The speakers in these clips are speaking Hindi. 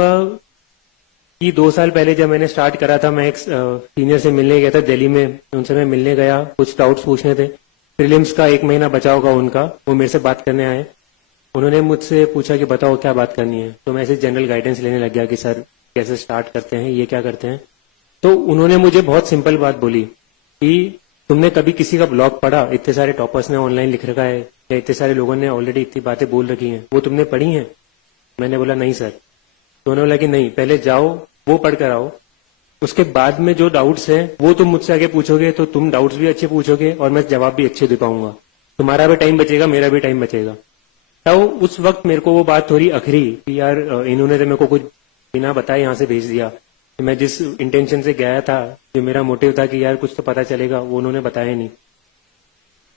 कि 2 साल पहले जब मैंने स्टार्ट करा था, मैं एक सीनियर से मिलने गया था दिल्ली में। उनसे मैं मिलने गया, कुछ डाउट्स पूछने थे। प्रीलिम्स का 1 महीना बचा होगा उनका, वो मेरे से बात करने आए। उन्होंने मुझसे पूछा कि बताओ क्या बात करनी है। तो मैं ऐसे जनरल गाइडेंस लेने लग गया कि सर कैसे स्टार्ट करते हैं, ये क्या करते हैं। तो उन्होंने मुझे बहुत सिंपल बात बोली कि तुमने कभी किसी का ब्लॉग पढ़ा? इतने सारे टॉपर्स ने ऑनलाइन लिख रखा है, या इतने सारे लोगों ने ऑलरेडी इतनी बातें बोल रखी हैं, वो तुमने पढ़ी हैं? मैंने बोला नहीं सर। तो उन्होंने बोला कि नहीं, पहले जाओ वो पढ़ कर आओ, उसके बाद में जो डाउट्स हैं वो तुम मुझसे आगे पूछोगे तो तुम डाउट्स भी अच्छे पूछोगे और मैं जवाब भी अच्छे दे पाऊंगा। तुम्हारा भी टाइम बचेगा, मेरा भी टाइम बचेगा। तो उस वक्त मेरे को वो बात थोड़ी अखरी कि यार इन्होंने तो मेरे को कुछ बिना बताए यहाँ से भेज दिया। मैं जिस इंटेंशन से गया था, जो मेरा मोटिव था कि यार कुछ तो पता चलेगा, वो उन्होंने बताया नहीं।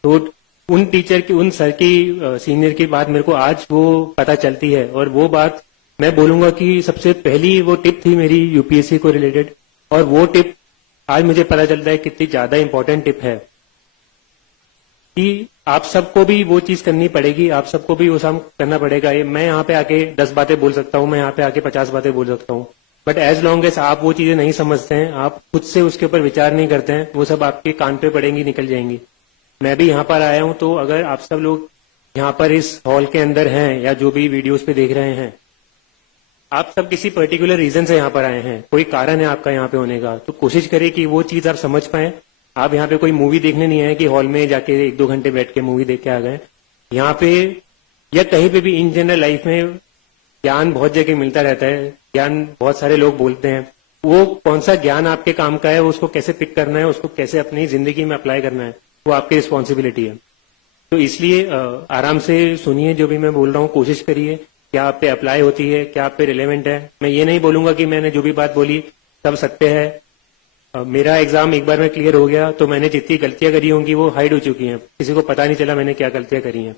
तो उन टीचर की, उन सर की, सीनियर की बात मेरे को आज वो पता चलती है। और वो बात मैं बोलूंगा कि सबसे पहली वो टिप थी मेरी यूपीएससी को रिलेटेड। और वो टिप आज मुझे पता चलता है कितनी ज्यादा इंपॉर्टेंट टिप है कि आप सबको भी वो चीज करनी पड़ेगी, आप सबको भी वो काम करना पड़ेगा। मैं यहाँ पे आके 10 बातें बोल सकता हूँ, मैं यहाँ पे आके 50 बातें बोल सकता हूँ, बट एज लॉन्ग एज आप वो चीजें नहीं समझते हैं, आप खुद से उसके ऊपर विचार नहीं करते हैं, वो सब आपके कान पे पड़ेंगी, निकल जाएंगी। मैं भी यहाँ पर आया हूँ, तो अगर आप सब लोग यहाँ पर इस हॉल के अंदर हैं या जो भी वीडियोस पे देख रहे हैं, आप सब किसी पर्टिकुलर रीजन से यहाँ पर आए हैं, कोई कारण है आपका यहाँ पे होने का, तो कोशिश करिए कि वो चीज आप समझ पाए। आप यहाँ पे कोई मूवी देखने नहीं आए कि हॉल में जाके 1-2 घंटे बैठ के मूवी देख के आ गए। यहाँ पे या कहीं पे भी इन जनरल लाइफ में ज्ञान बहुत जगह मिलता रहता है, ज्ञान बहुत सारे लोग बोलते हैं। वो कौन सा ज्ञान आपके काम का है, उसको कैसे पिक करना है, उसको कैसे अपनी जिंदगी में अप्लाई करना है, वो आपकी रिस्पॉन्सिबिलिटी है। तो इसलिए आराम से सुनिए जो भी मैं बोल रहा हूँ, कोशिश करिए क्या आप पे अप्लाई होती है, क्या आप पे रिलेवेंट है। मैं ये नहीं बोलूंगा कि मैंने जो भी बात बोली सब सत्य है। मेरा एग्जाम एक बार में क्लियर हो गया तो मैंने जितनी गलतियां करी होंगी वो हाइड हो चुकी हैं, किसी को पता नहीं चला मैंने क्या गलतियां करी हैं।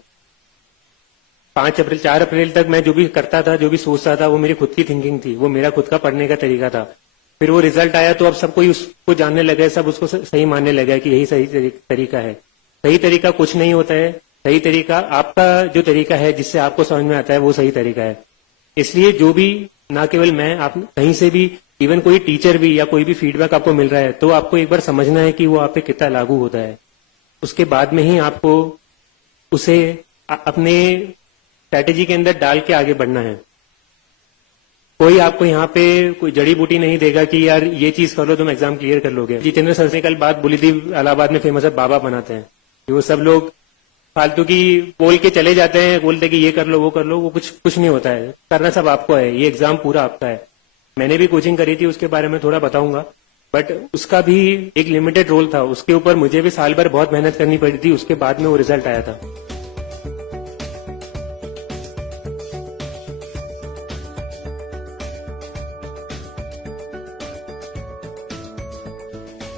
4 अप्रैल तक मैं जो भी करता था, जो भी सोचता था, वो मेरी खुद की थिंकिंग थी, वो मेरा खुद का पढ़ने का तरीका था। फिर वो रिजल्ट आया तो अब सब कोई उसको जानने लगे, सब उसको सही मानने लगा कि यही सही तरीका है। सही तरीका कुछ नहीं होता है, सही तरीका आपका जो तरीका है जिससे आपको समझ में आता है वो सही तरीका है। इसलिए जो भी, ना केवल मैं, आप कहीं से भी, इवन कोई टीचर भी या कोई भी फीडबैक आपको मिल रहा है तो आपको एक बार समझना है कि वो आप पे कितना लागू होता है। उसके बाद में ही आपको उसे अपने स्ट्रैटेजी के अंदर डाल के आगे बढ़ना है। कोई आपको यहाँ पे कोई जड़ी बूटी नहीं देगा कि यार ये चीज कर लो तुम एग्जाम क्लियर कर लोगे। जितेंद्र सर ने कल बात बोली थी, इलाहाबाद में फेमस है, बाबा बनाते हैं। वो सब लोग फालतू की बोल के चले जाते हैं, बोलते कि ये कर लो वो कर लो, वो कुछ नहीं होता है। करना सब आपको है, ये एग्जाम पूरा आपका है। मैंने भी कोचिंग करी थी, उसके बारे में थोड़ा बताऊंगा, बट उसका भी एक लिमिटेड रोल था। उसके ऊपर मुझे भी साल भर बहुत मेहनत करनी पड़ी थी, उसके बाद में वो रिजल्ट आया था।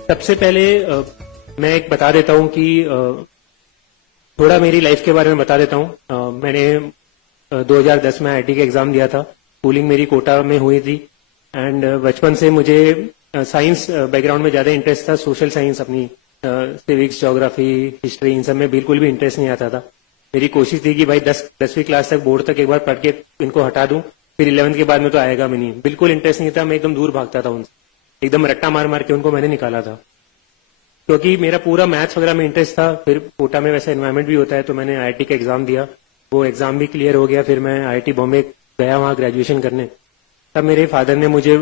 सबसे पहले मैं एक बता देता हूं कि थोड़ा मेरी लाइफ के बारे में बता देता हूं। मैंने 2010 में आईआईटी का एग्जाम दिया था। स्कूलिंग मेरी कोटा में हुई थी एंड बचपन से मुझे साइंस बैकग्राउंड में ज्यादा इंटरेस्ट था। सोशल साइंस, अपनी सिविक्स, ज्योग्राफी, हिस्ट्री, इन सब में बिल्कुल भी इंटरेस्ट नहीं आता था। मेरी कोशिश थी कि भाई 10वीं क्लास तक, बोर्ड तक एक बार पढ़ के इनको हटा दूं, फिर 11th के बाद में तो आएगा भी नहीं। बिल्कुल इंटरेस्ट नहीं था, मैं एकदम दूर भागता था उनसे, एकदम रट्टा मार मार के उनको मैंने निकाला था, क्योंकि मेरा पूरा मैथ्स वगैरह में इंटरेस्ट था। फिर कोटा में वैसा एनवायरमेंट भी होता है, तो मैंने आईआईटी का एग्जाम दिया, वो एग्जाम भी क्लियर हो गया। फिर मैं आईआईटी बॉम्बे गया वहां ग्रेजुएशन करने। तब मेरे फादर ने मुझे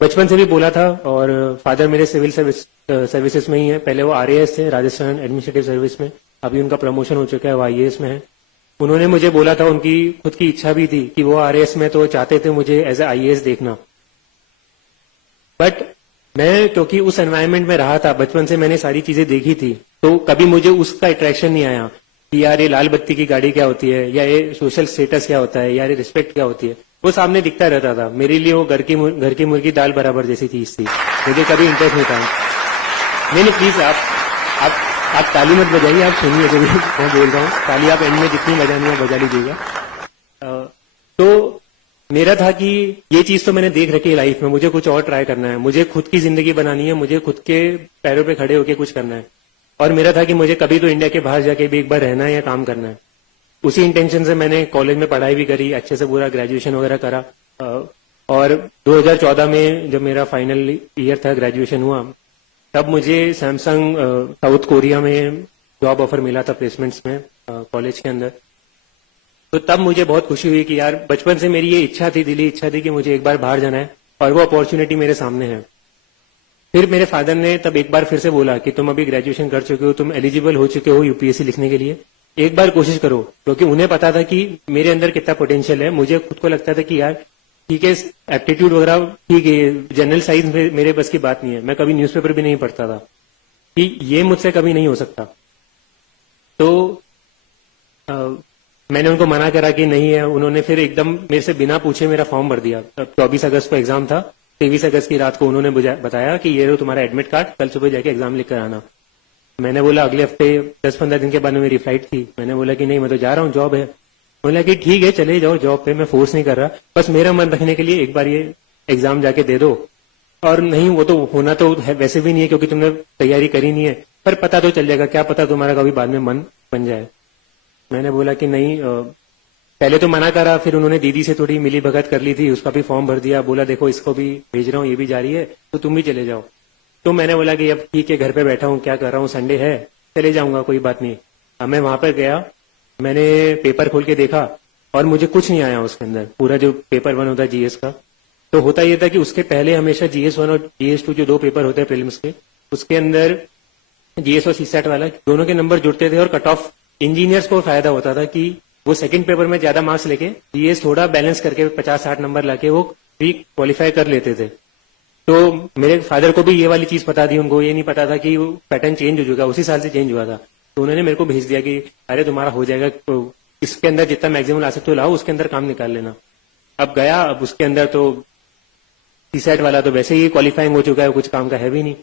बचपन से भी बोला था, और फादर मेरे सिविल सर्विसेज में ही है। पहले वो आरएएस थे, राजस्थान एडमिनिस्ट्रेटिव सर्विस में, अभी उनका प्रमोशन हो चुका है, वो आईएएस में है। उन्होंने मुझे बोला था, उनकी खुद की इच्छा भी थी कि वो आरएएस में, तो चाहते थे मुझे एज ए आईएएस देखना। बट मैं क्योंकि उस एनवायरनमेंट में रहा था, बचपन से मैंने सारी चीजें देखी थी, तो कभी मुझे उसका अट्रैक्शन नहीं आया कि यार ये लाल बत्ती की गाड़ी क्या होती है, या ये सोशल स्टेटस क्या होता है, या ये रिस्पेक्ट क्या होती है। वो सामने दिखता रहता था। मेरे लिए वो घर की मुर्गी दाल बराबर जैसी चीज थी, मुझे कभी इंटरेस्ट नहीं था। नहीं प्लीज आप ताली मत बजाइए, आप सुनिए जो मैं बोल रहा हूँ। ताली आप एंड में जितनी बजानी है बजा लीजिएगा। तो मेरा था कि ये चीज तो मैंने देख रखी है लाइफ में, मुझे कुछ और ट्राई करना है, मुझे खुद की जिंदगी बनानी है, मुझे खुद के पैरों पे खड़े होकर कुछ करना है। और मेरा था कि मुझे कभी तो इंडिया के बाहर जाके भी एक बार रहना है या काम करना है। उसी इंटेंशन से मैंने कॉलेज में पढ़ाई भी करी, अच्छे से पूरा ग्रेजुएशन वगैरह करा। और 2014 में जब मेरा फाइनल ईयर था, ग्रेजुएशन हुआ, तब मुझे सैमसंग साउथ कोरिया में जॉब ऑफर मिला था प्लेसमेंट्स में कॉलेज के अंदर। तो तब मुझे बहुत खुशी हुई कि यार बचपन से मेरी ये इच्छा थी, दिली इच्छा थी कि मुझे एक बार बाहर जाना है और वो अपॉर्चुनिटी मेरे सामने है। फिर मेरे फादर ने तब एक बार फिर से बोला कि तुम अभी ग्रेजुएशन कर चुके हो, तुम एलिजिबल हो चुके हो यूपीएससी लिखने के लिए, एक बार कोशिश करो। क्योंकि उन्हें पता था कि मेरे अंदर कितना पोटेंशियल है। मुझे खुद को लगता था कि यार ठीक है, एप्टीट्यूड वगैरह ठीक है, जनरल साइंस मेरे बस की बात नहीं है। मैं कभी न्यूज़पेपर भी नहीं पढ़ता था कि ये मुझसे कभी नहीं हो सकता। तो मैंने उनको मना करा कि नहीं है। उन्होंने फिर एकदम मेरे से बिना पूछे मेरा फॉर्म भर दिया। 24 अगस्त को एग्जाम था, 23 अगस्त की रात को उन्होंने बताया कि ये लो तुम्हारा एडमिट कार्ड, कल सुबह जाके एग्जाम लिख कर आना। मैंने बोला अगले हफ्ते 10-15 दिन के बाद में मेरी फ्लाइट थी। मैंने बोला कि नहीं, मैं तो जा रहा हूँ, जॉब है। बोला कि ठीक है चले जाओ जॉब पे, मैं फोर्स नहीं कर रहा, बस मेरा मन रखने के लिए एक बार ये एग्जाम जाके दे दो। और नहीं, वो तो होना तो वैसे भी नहीं है क्योंकि तुमने तैयारी करी नहीं है, पर पता तो चल जाएगा, क्या पता तुम्हारा कभी बाद में मन बन जाए। मैंने बोला कि नहीं, पहले तो मना करा, फिर उन्होंने दीदी से थोड़ी मिली भगत कर ली थी, उसका भी फॉर्म भर दिया। बोला देखो इसको भी भेज रहा हूँ, ये भी जारी है, तो तुम भी चले जाओ। तो मैंने बोला कि अब ठीक है, घर पे बैठा हूँ, क्या कर रहा हूँ, संडे है, चले जाऊंगा, कोई बात नहीं। अब मैं वहां पर गया, मैंने पेपर खोल के देखा और मुझे कुछ नहीं आया उसके अंदर। पूरा जो पेपर 1 होता है जीएस का, तो होता यह था कि उसके पहले हमेशा जीएस 1 और जीएस 2 जो 2 पेपर होते हैं प्रीलिम्स के, उसके अंदर जीएस और सीसैट वाला दोनों के नंबर जुड़ते थे और कट ऑफ इंजीनियर्स को फायदा होता था कि वो सेकंड पेपर में ज्यादा मार्क्स लेके जीएस थोड़ा बैलेंस करके 50-60 नंबर लाके वो भी क्वालिफाई कर लेते थे। तो मेरे फादर को भी ये वाली चीज पता थी, उनको ये नहीं पता था कि वो पैटर्न चेंज हो चुका, उसी साल से चेंज हुआ था। तो उन्होंने मेरे को भेज दिया कि अरे तुम्हारा हो जाएगा, तो इसके अंदर जितना मैक्सिमम ला सकते हो लाओ, उसके अंदर काम निकाल लेना। अब गया, अब उसके अंदर तो सीसैट वाला तो वैसे ही क्वालिफाइंग हो चुका है, कुछ काम का है भी नहीं,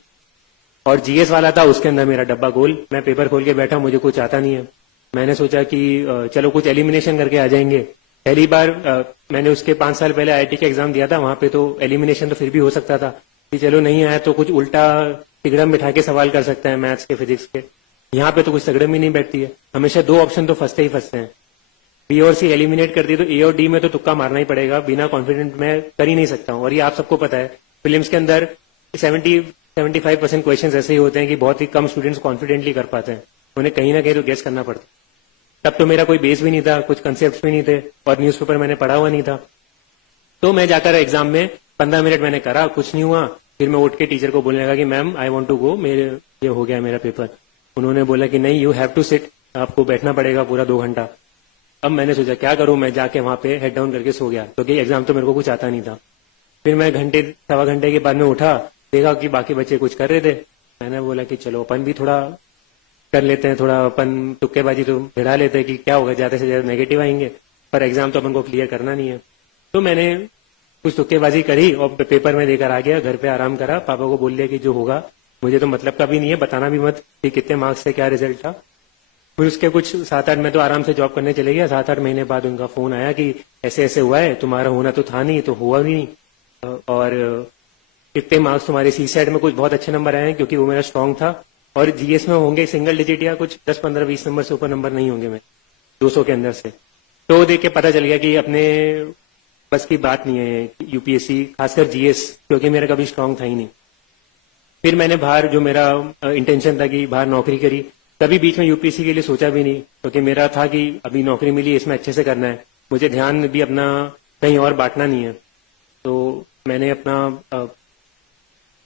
और जीएस वाला था उसके अंदर मेरा डब्बा गोल। मैं पेपर खोल के बैठा, मुझे कुछ आता नहीं है। मैंने सोचा कि चलो कुछ एलिमिनेशन करके आ जाएंगे। पहली बार मैंने उसके 5 साल पहले आईआईटी का एग्जाम दिया था, वहां पे तो एलिमिनेशन तो फिर भी हो सकता था कि चलो नहीं आया तो कुछ उल्टा तिगड़म बिठा के सवाल कर सकते हैं मैथ्स के, फिजिक्स के। यहाँ पे तो कुछ तिगड़म ही नहीं बैठती है, हमेशा 2 ऑप्शन तो फंसते ही फंसते हैं। बी और सी एलिमिनेट कर दिए तो ए और डी में तो तुक्का मारना ही पड़ेगा, बिना कॉन्फिडेंट मैं कर ही नहीं सकता हूँ। और ये आप सबको पता है, फिल्म्स के अंदर 70-75% क्वेश्चन ऐसे ही होते हैं कि बहुत ही कम स्टूडेंट्स कॉन्फिडेंटली कर पाते हैं, उन्हें कहीं ना कहीं तो गेस करना पड़ता है। तब तो मेरा कोई बेस भी नहीं था, कुछ कंसेप्ट भी नहीं थे, और न्यूज़पेपर मैंने पढ़ा हुआ नहीं था। तो मैं जाकर एग्जाम में 15 मिनट मैंने करा, कुछ नहीं हुआ। फिर मैं उठ के टीचर को बोलने लगा कि ma'am I want to go, मेरे ये हो गया मेरा पेपर। उन्होंने बोला कि नहीं, यू हैव टू सिट, आपको बैठना पड़ेगा पूरा 2 घंटा। अब मैंने सोचा क्या करूं, मैं जाके वहां पे हेड डाउन करके सो गया, क्योंकि एग्जाम तो मेरे को कुछ आता नहीं था। फिर मैं सवा घंटे के बाद में उठा, देखा कि बाकी बच्चे कुछ कर रहे थे। मैंने बोला कि चलो अपन भी थोड़ा कर लेते हैं, थोड़ा अपन तुक्केबाजी तो भिड़ा लेते हैं कि क्या होगा, ज्यादा से ज्यादा नेगेटिव आएंगे, पर एग्जाम तो अपन को क्लियर करना नहीं है। तो मैंने कुछ तुक्केबाजी करी और पेपर में देकर आ गया, घर पे आराम करा, पापा को बोल दिया कि जो होगा मुझे तो मतलब का भी नहीं है, बताना भी मत कि कितने मार्क्स से क्या रिजल्ट था। फिर उसके कुछ 7-8 में तो आराम से जॉब करने चले गया। 7-8 महीने बाद उनका फोन आया कि ऐसे ऐसे हुआ है, तुम्हारा होना तो था नहीं, तो हुआ भी नहीं, और कितने मार्क्स तुम्हारे सीसैट में कुछ बहुत अच्छे नंबर आए हैं, क्योंकि वो मेरा स्ट्रांग था, और जीएस में होंगे सिंगल डिजिट या कुछ 10-15-20 नंबर से ऊपर नंबर नहीं होंगे मैं 200 के अंदर से। तो देख के पता चल गया कि अपने बस की बात नहीं है यूपीएससी, खासकर जीएस, क्योंकि मेरा कभी स्ट्रांग था ही नहीं। फिर मैंने बाहर, जो मेरा इंटेंशन था कि बाहर नौकरी करी, कभी बीच में यूपीएससी के लिए सोचा भी नहीं, क्योंकि मेरा था कि अभी नौकरी मिली, इसमें अच्छे से करना है, मुझे ध्यान भी अपना कहीं और बांटना नहीं है। तो मैंने अपना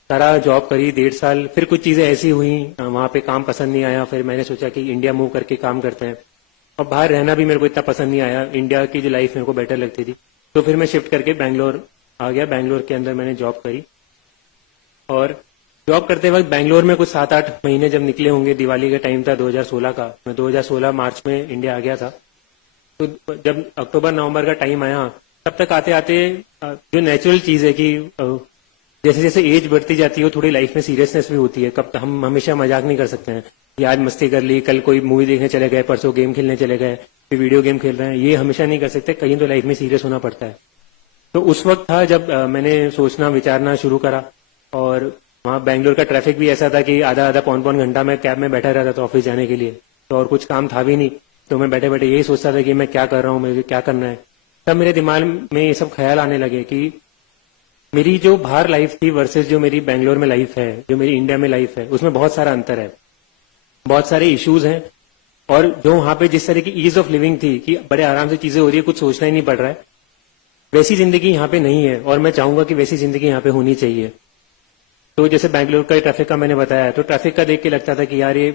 सारा जॉब करी 1.5 साल। फिर कुछ चीजें ऐसी हुई, वहां पे काम पसंद नहीं आया। फिर मैंने सोचा कि इंडिया मूव करके काम करते हैं, और बाहर रहना भी मेरे को इतना पसंद नहीं आया, इंडिया की जो लाइफ मेरे को बेटर लगती थी। तो फिर मैं शिफ्ट करके बैंगलोर आ गया। बैंगलोर के अंदर मैंने जॉब करी, और जॉब करते वक्त बैंगलोर में कुछ 7-8 महीने जब निकले होंगे, दिवाली का टाइम था 2016 का, मैं 2016 मार्च में इंडिया आ गया था। तो जब अक्टूबर-नवंबर का टाइम आया, तब तक आते आते जो नेचुरल चीज है कि जैसे जैसे एज बढ़ती जाती है, थोड़ी लाइफ में सीरियसनेस भी होती है। कब हम हमेशा मजाक नहीं कर सकते हैं कि आज मस्ती कर ली, कल कोई मूवी देखने चले गए, परसों गेम खेलने चले गए, फिर वीडियो गेम खेल रहे हैं, ये हमेशा नहीं कर सकते, कहीं तो लाइफ में सीरियस होना पड़ता है। तो उस वक्त था जब मैंने सोचना विचारना शुरू करा, और वहाँ बैंगलोर का ट्रैफिक भी ऐसा था कि आधा पौन घंटा मैं कैब में बैठा रहता था ऑफिस जाने के लिए, तो और कुछ काम था भी नहीं। तो मैं बैठे बैठे यही सोचता था कि मैं क्या कर रहा हूँ, मुझे क्या करना है। तब मेरे दिमाग में ये सब ख्याल आने लगे कि मेरी जो बाहर लाइफ थी वर्सेस जो मेरी बैंगलोर में लाइफ है, जो मेरी इंडिया में लाइफ है, उसमें बहुत सारा अंतर है, बहुत सारे इश्यूज हैं। और जो वहां पे जिस तरह की ईज ऑफ लिविंग थी कि बड़े आराम से चीजें हो रही है, कुछ सोचना ही नहीं पड़ रहा है, वैसी जिंदगी यहाँ पे नहीं है। और मैं चाहूंगा कि वैसी जिंदगी यहाँ पे होनी चाहिए। तो जैसे बैंगलोर का ट्रैफिक का मैंने बताया, तो ट्रैफिक का देख के लगता था कि यार ये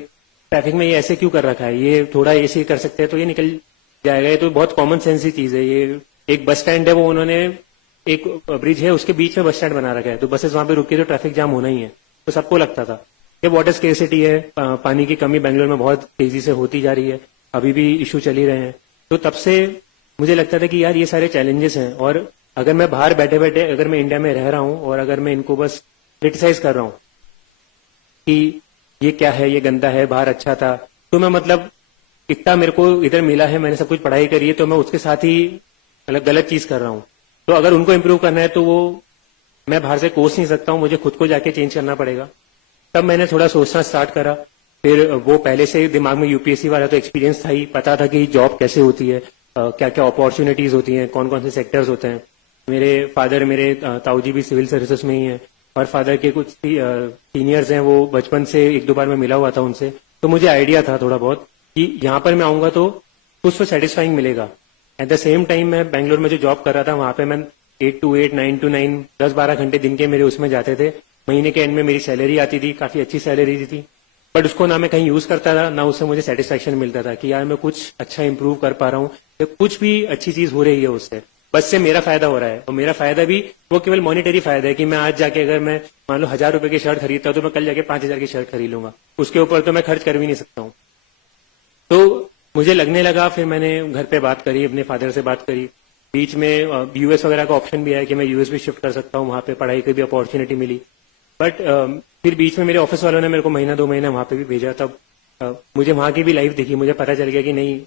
ट्रैफिक में ये ऐसे क्यों कर रखा है, ये थोड़ा ऐसे कर सकते हैं तो ये निकल जाएगा। ये तो बहुत कॉमन सेंस की चीज है। ये एक बस स्टैंड है, वो उन्होंने एक ब्रिज है उसके बीच में बस स्टैंड बना रखा है, तो बसेस वहां पे रुकी तो ट्रैफिक जाम होना ही है। तो सबको लगता था कि वाटर स्केर्सिटी है, पानी की कमी बैंगलोर में बहुत तेजी से होती जा रही है, अभी भी इशू चल ही रहे हैं। तो तब से मुझे लगता था कि यार ये सारे चैलेंजेस हैं, और अगर मैं बाहर बैठे बैठे अगर मैं इंडिया में रह रहा हूं और अगर मैं इनको बस क्रिटिसाइज कर रहा हूं कि ये क्या है, ये गंदा है, बाहर अच्छा था, तो मैं मतलब इतना मेरे को इधर मिला है, मैंने सब कुछ पढ़ाई करी है, तो मैं उसके साथ ही गलत चीज कर रहा हूं। तो अगर उनको इम्प्रूव करना है तो वो मैं बाहर से कोस नहीं सकता हूं, मुझे खुद को जाके चेंज करना पड़ेगा। तब मैंने थोड़ा सोचना स्टार्ट करा। फिर वो पहले से दिमाग में यूपीएससी वाला तो एक्सपीरियंस था ही, पता था कि जॉब कैसे होती है, क्या क्या अपॉर्चुनिटीज होती हैं, कौन कौन से सेक्टर्स होते हैं। मेरे फादर, मेरे ताऊ जी भी सिविल सर्विसेज में ही हैं, और फादर के कुछ सीनियर्स हैं, वो बचपन से एक दो बार मैं मिला हुआ था उनसे, तो मुझे आइडिया था थोड़ा बहुत कि यहाँ पर मैं आऊंगा तो कुछ तो सेटिस्फाइंग मिलेगा। एट द सेम टाइम मैं बैंगलोर में जो जॉब कर रहा था वहां पे मैं 8 to 8, 9 to 9, 10-12 घंटे दिन के मेरे उसमें जाते थे। महीने के एंड में मेरी सैलरी आती थी, काफी अच्छी सैलरी थी, बट उसको ना मैं कहीं यूज करता था, ना उससे मुझे सेटिस्फेक्शन मिलता था कि यार मैं कुछ अच्छा इंप्रूव कर पा रहा हूँ या कुछ भी अच्छी चीज हो रही है उससे, बस से मेरा फायदा हो रहा है। और मेरा फायदा भी वो केवल मॉनिटरी फायदा है कि मैं आज जाके अगर मैं मान लो 1000 रुपए की शर्ट खरीदता हूँ तो मैं कल जाके 5000 की शर्ट खरीद लूंगा, उसके ऊपर तो मैं खर्च कर भी नहीं सकता हूँ। तो मुझे लगने लगा, फिर मैंने घर पे बात करी, अपने फादर से बात करी, बीच में यूएस वगैरह का ऑप्शन भी आया कि मैं यूएस भी शिफ्ट कर सकता हूँ, वहां पे पढ़ाई की भी अपॉर्चुनिटी मिली। बट फिर बीच में मेरे ऑफिस वालों ने मेरे को महीना 2 महीना वहां पे भी भेजा। तब मुझे वहां की भी लाइफ देखी, मुझे पता चल गया कि नहीं,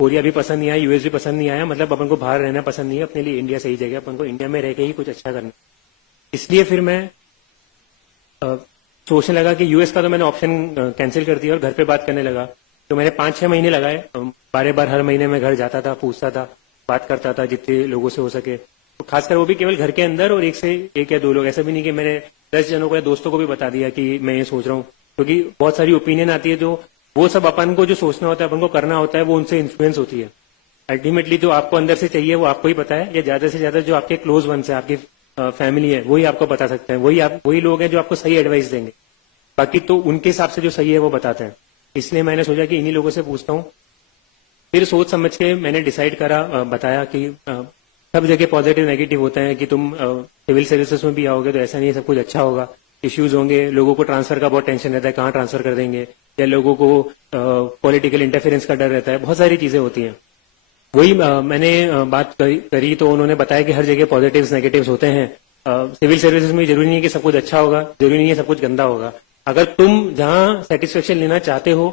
कोरिया भी पसंद नहीं आया, यूएस भी पसंद नहीं आया, मतलब अपन को बाहर रहना पसंद नहीं है, अपने लिए इंडिया सही जगह, अपन को इंडिया में रह के ही कुछ अच्छा करना। इसलिए फिर मैं सोचने लगा कि यूएस का तो मैंने ऑप्शन कैंसिल कर दिया और घर पे बात करने लगा। तो मैंने 5-6 महीने लगाए, बार बार हर महीने में घर जाता था, पूछता था, बात करता था जितने लोगों से हो सके, तो खासकर वो भी केवल घर के अंदर, और एक या दो लोग, ऐसा भी नहीं कि मैंने 10 जनों को या दोस्तों को भी बता दिया कि मैं ये सोच रहा हूँ, क्योंकि बहुत सारी ओपिनियन आती है, जो वो सब अपन को जो सोचना होता है, अपन को करना होता है, वो उनसे इन्फ्लुएंस होती है। अल्टीमेटली जो आपको अंदर से चाहिए वो आपको ही पता है, या ज्यादा से ज्यादा जो आपके क्लोज वंस है, आपकी फैमिली है, वही आपको बता सकते हैं, वही लोग हैं जो आपको सही एडवाइस देंगे। बाकी तो उनके हिसाब से जो सही है वो बताते हैं। इसलिए मैंने सोचा कि इन्हीं लोगों से पूछता हूँ। फिर सोच समझ के मैंने डिसाइड करा, बताया कि सब जगह पॉजिटिव नेगेटिव होता है, कि तुम सिविल सर्विसेज में भी आओगे तो ऐसा नहीं है सब कुछ अच्छा होगा, इश्यूज होंगे, लोगों को ट्रांसफर का बहुत टेंशन रहता है, कहाँ ट्रांसफर कर देंगे, या लोगों को पॉलिटिकल इंटरफेरेंस का डर रहता है, बहुत सारी चीजें होती हैं। वही मैंने बात करी तो उन्होंने बताया कि हर जगह पॉजिटिव्स नेगेटिव्स होते हैं। सिविल सर्विसेज में जरूरी नहीं है कि सब कुछ अच्छा होगा, जरूरी नहीं है सब कुछ गंदा होगा। अगर तुम जहां सेटिस्फेक्शन लेना चाहते हो,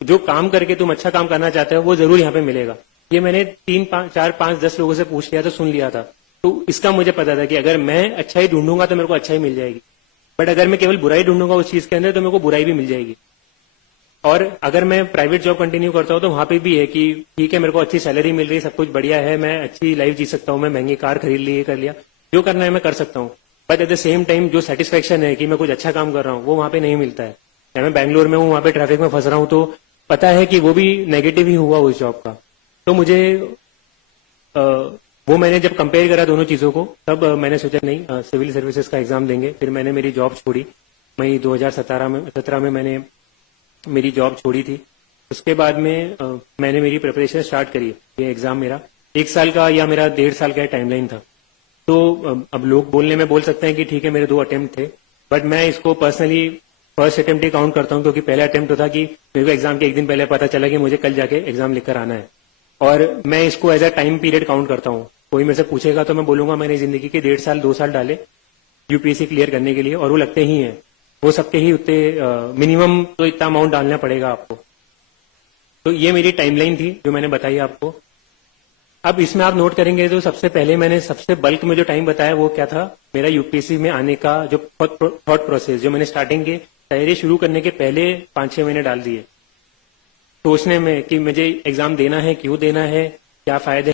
जो काम करके तुम अच्छा काम करना चाहते हो, वो जरूर यहाँ पे मिलेगा। ये मैंने 3, 4, 5, 10 लोगों से पूछ लिया था, सुन लिया था, तो इसका मुझे पता था कि अगर मैं अच्छा ही ढूंढूंगा तो मेरे को अच्छा ही मिल जाएगी, बट अगर मैं केवल बुराई ढूंढूंगा उस चीज के अंदर तो मेरे को बुराई भी मिल जाएगी। और अगर मैं प्राइवेट जॉब कंटिन्यू करता हूँ तो वहां पे भी है कि ठीक है, मेरे को अच्छी सैलरी मिल रही है, सब कुछ बढ़िया है, मैं अच्छी लाइफ जी सकता हूँ, मैं महंगी कार खरीद ली, ये कर लिया, जो करना है मैं कर सकता हूँ, but at the same time जो सेटिस्फेक्शन है कि मैं कुछ अच्छा काम कर रहा हूँ, वो वहां पे नहीं मिलता है। या मैं बैंगलोर में हूँ, वहां पे ट्रैफिक में फंस रहा हूँ, तो पता है कि वो भी नेगेटिव ही हुआ उस जॉब का। तो मुझे वो मैंने जब कंपेयर करा दोनों चीजों को, तब मैंने सोचा नहीं, सिविल सर्विसेज का एग्जाम देंगे। फिर मैंने मेरी जॉब छोड़ी, मई 2017 में मैंने मेरी जॉब छोड़ी थी। उसके बाद में मैंने मेरी प्रिपरेशन स्टार्ट करी। ये एग्जाम मेरा 1 साल का या मेरा 1.5 साल का टाइमलाइन था। तो अब लोग बोलने में बोल सकते हैं कि ठीक है मेरे 2 अटेम्प्ट थे, बट मैं इसको पर्सनली फर्स्ट अटेम्प्ट ही काउंट करता हूं, क्योंकि पहला अटेम्प्ट था कि मेरे को एग्जाम के एक दिन पहले पता चला कि मुझे कल जाके एग्जाम लिखकर आना है, और मैं इसको as a time period count करता हूँ। कोई मेरे से पूछेगा तो मैं बोलूंगा मैंने जिंदगी के 1.5 साल 2 साल डाले यूपीएससी क्लियर करने के लिए, और वो लगते ही हैं, वो सबके ही उतने मिनिमम तो इतना अमाउंट डालना पड़ेगा आपको। तो ये मेरी टाइमलाइन थी जो मैंने बताई आपको। अब इसमें आप नोट करेंगे तो सबसे पहले मैंने सबसे बल्क में जो टाइम बताया वो क्या था, मेरा यूपीएससी में आने का जो थॉट प्रोसेस, जो मैंने स्टार्टिंग के तैयारी शुरू करने के पहले 5-6 महीने डाल दिए सोचने में कि मुझे एग्जाम देना है, क्यों देना है, क्या फायदे